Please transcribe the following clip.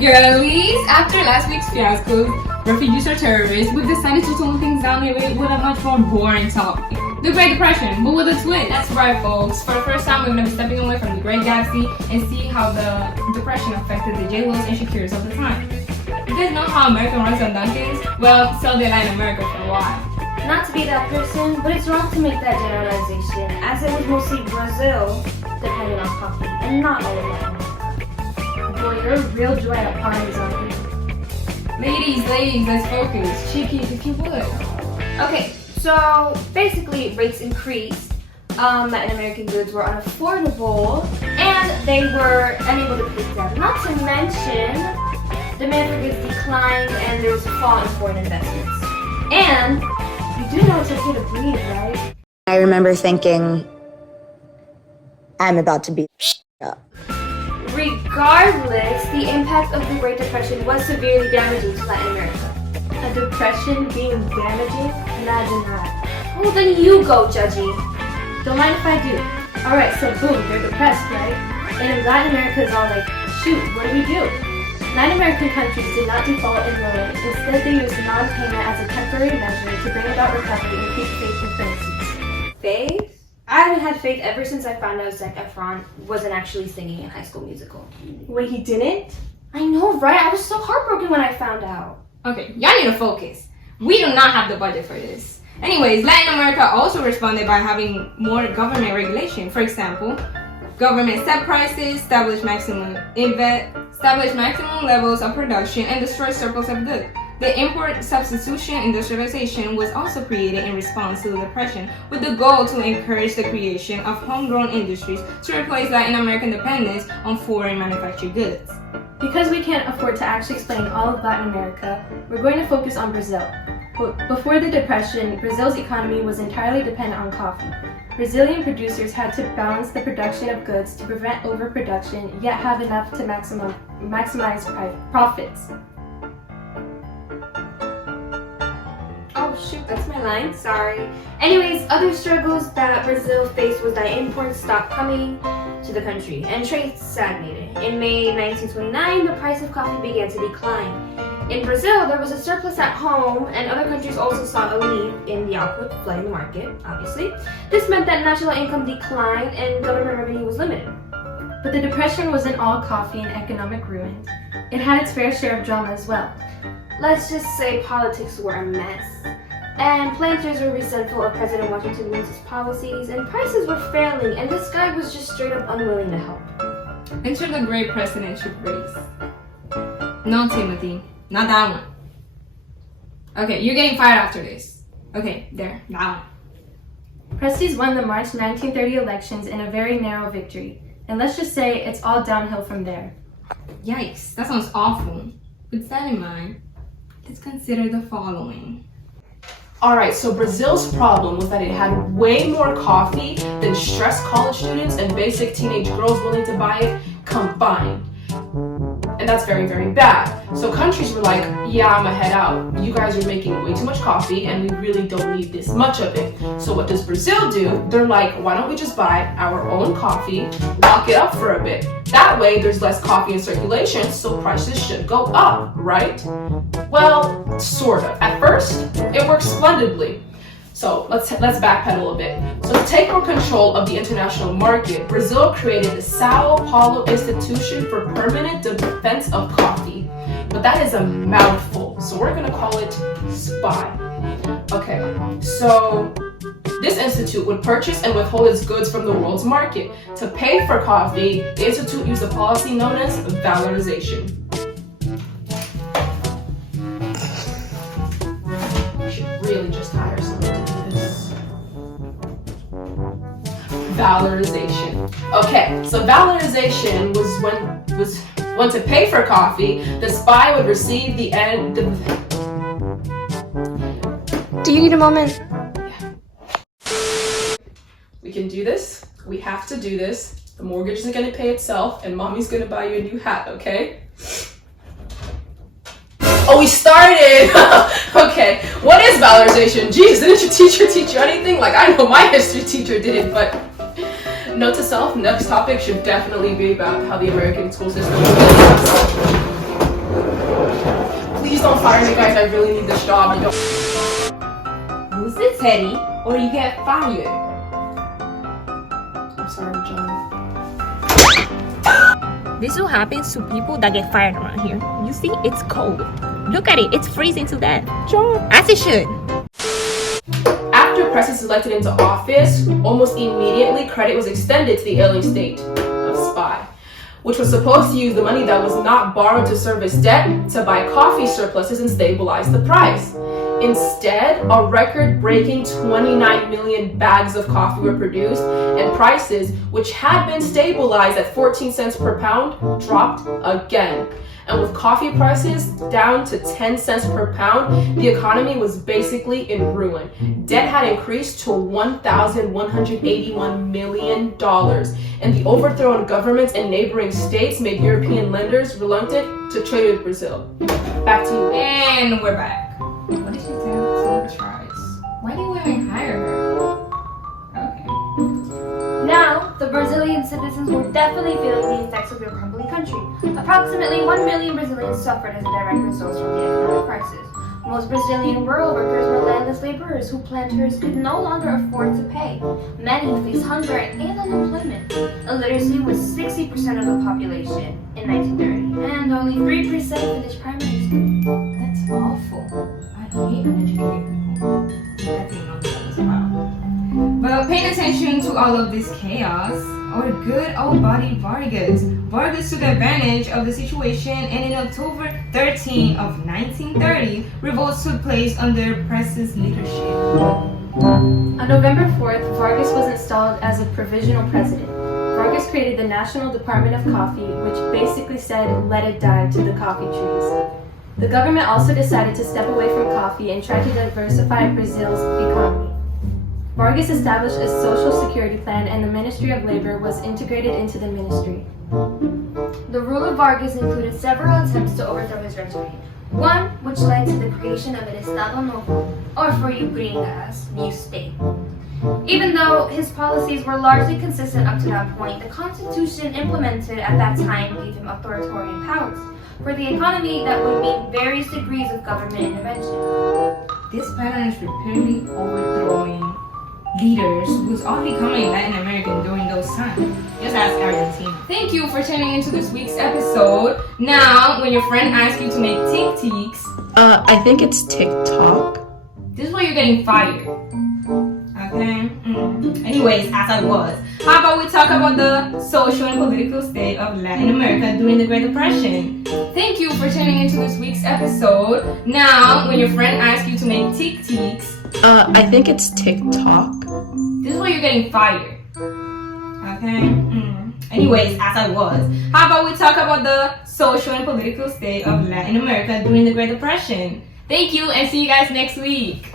girlies! After last week's fiasco, refugees are terrorists, we've decided to tone things down a bit with a much more boring topic. The Great Depression, but with a twist. That's right, folks. For the first time, we're going to be stepping away from the Great Gatsby and see how the Depression affected the J-Los and Shakiras of the time. You guys know how America runs on Dunkins? Well, so did Latin America for a while. Not to be that person, but it's wrong to make that generalization, as it was mostly Brazil dependent on coffee, and not all of Latin America. Boy, you're a real joy at parties, aren't you? Ladies, let's focus. Cheekies, if you would. Okay, so basically rates increased, Latin American goods were unaffordable, and they were unable to pay them. Not to mention, demand for goods declined, and there was a fall in foreign investments. And you do know it's okay to breathe, right? I remember thinking, I'm about to be up. Regardless, the impact of the Great Depression was severely damaging to Latin America. A depression being damaging? Imagine that. Well, then you go, Judgy. Don't mind if I do. Alright, so boom, they're depressed, right? And Latin America is all like, shoot, what do we do? Latin American countries did not default in loan. Instead, they used non-payment as a temporary measure to bring about recovery and keep faith in currencies. Faith? I haven't had faith ever since I found out Zac Efron wasn't actually singing in High School Musical. Wait, he didn't? I know, right? I was so heartbroken when I found out. Okay, y'all need to focus. We do not have the budget for this. Anyways, Latin America also responded by having more government regulation. For example, government set prices, established maximum levels of production, and destroyed surplus of goods. The import substitution industrialization was also created in response to the Depression, with the goal to encourage the creation of homegrown industries to replace Latin American dependence on foreign manufactured goods. Because we can't afford to actually explain all of Latin America, we're going to focus on Brazil. Before the Depression, Brazil's economy was entirely dependent on coffee. Brazilian producers had to balance the production of goods to prevent overproduction, yet have enough to maximize profits. Oh shoot, that's my line, sorry. Anyways, other struggles that Brazil faced was that imports stopped coming to the country and trade stagnated. In May 1929, the price of coffee began to decline. In Brazil, there was a surplus at home, and other countries also saw a leap in the output flooding the market, obviously. This meant that national income declined and government revenue was limited. But the Depression wasn't all coffee and economic ruin. It had its fair share of drama as well. Let's just say politics were a mess. And planters were resentful of President Washington Wilson's policies, and prices were failing, and this guy was just straight up unwilling to help. Enter the great presidential race. No, Timothy. Not that one. Okay, you're getting fired after this. Okay, there, that one. Prestes won the March 1930 elections in a very narrow victory. And let's just say it's all downhill from there. Yikes, that sounds awful. With that in mind, let's consider the following. Alright, so Brazil's problem was that it had way more coffee than stressed college students and basic teenage girls willing to buy it combined. And that's very, very bad. So countries were like, yeah, I'ma head out. You guys are making way too much coffee and we really don't need this much of it. So what does Brazil do? They're like, why don't we just buy our own coffee, lock it up for a bit. That way there's less coffee in circulation, so prices should go up, right? Well, sort of. At first, it works splendidly. So let's backpedal a bit. So to take on control of the international market, Brazil created the Sao Paulo Institution for Permanent Defense of Coffee. But that is a mouthful, so we're gonna call it SPY. Okay, so this institute would purchase and withhold its goods from the world's market. To pay for coffee, the institute used a policy known as valorization. I should really just hire someone to do this. Valorization. Okay, so valorization was when to pay for coffee, the SPY would receive the end. Do you need a moment? We can do this. We have to do this. The mortgage isn't gonna pay itself, and mommy's gonna buy you a new hat, okay? Oh, we started! Okay, what is valorization? Jeez, didn't your teacher teach you anything? Like, I know my history teacher didn't, but note to self, next topic should definitely be about how the American school system is. Please don't fire me, guys. I really need this job. I don't. Lose it, Teddy, or you get fired. I'm sorry, John. This is what happens to people that get fired around here. You see, it's cold. Look at it, it's freezing to death. Sure, as it should. After Press is elected into office, almost immediately credit was extended to the ailing state of SPY, which was supposed to use the money that was not borrowed to service debt to buy coffee surpluses and stabilize the price. Instead, a record-breaking 29 million bags of coffee were produced, and prices, which had been stabilized at 14 cents per pound, dropped again. And with coffee prices down to 10 cents per pound, the economy was basically in ruin. Debt had increased to $1,181 million, and the overthrown governments in neighboring states made European lenders reluctant to trade with Brazil. Back to you. And we're back. What did she tell Charles? Why do women hire her? Okay. Now, the Brazilian citizens were definitely feeling the effects of your crumbling country. Approximately 1 million Brazilians suffered as a direct result from the economic crisis. Most Brazilian rural workers were landless laborers who planters could no longer afford to pay. Many faced hunger and unemployment. Illiteracy was 60% of the population in 1930, and only 3% finished primary school. That's awful. I hate uneducated people. That thing on that as well. But paying attention to all of this chaos, our good old buddy Vargas. Vargas took advantage of the situation, and in October 13 of 1930, revolts took place under Press's leadership. On November 4th, Vargas was installed as a provisional president. Vargas created the National Department of Coffee, which basically said, let it die to the coffee trees. The government also decided to step away from coffee and try to diversify Brazil's economy. Vargas established a social security plan, and the Ministry of Labor was integrated into the ministry. The rule of Vargas included several attempts to overthrow his regime. One, which led to the creation of an Estado Novo, or for you gringas, new state. Even though his policies were largely consistent up to that point, the constitution implemented at that time gave him authoritarian powers. For the economy, that would mean various degrees of government intervention. This pattern is repeatedly overthrowing leaders who's all becoming Latin American during those times. Just ask Argentina. Thank you for tuning into this week's episode. Now, when your friend asks you to make TikToks, I think it's TikTok. this is where you're getting fired. Okay? Anyways, as I was, how about we talk about the social and political state of Latin America during the Great Depression? Thank you for tuning into this week's episode. Now, when your friend asks you to make TikToks, I think it's TikTok. this is where you're getting fired. Okay? Anyways, as I was, how about we talk about the social and political state of Latin America during the Great Depression? Thank you, and see you guys next week.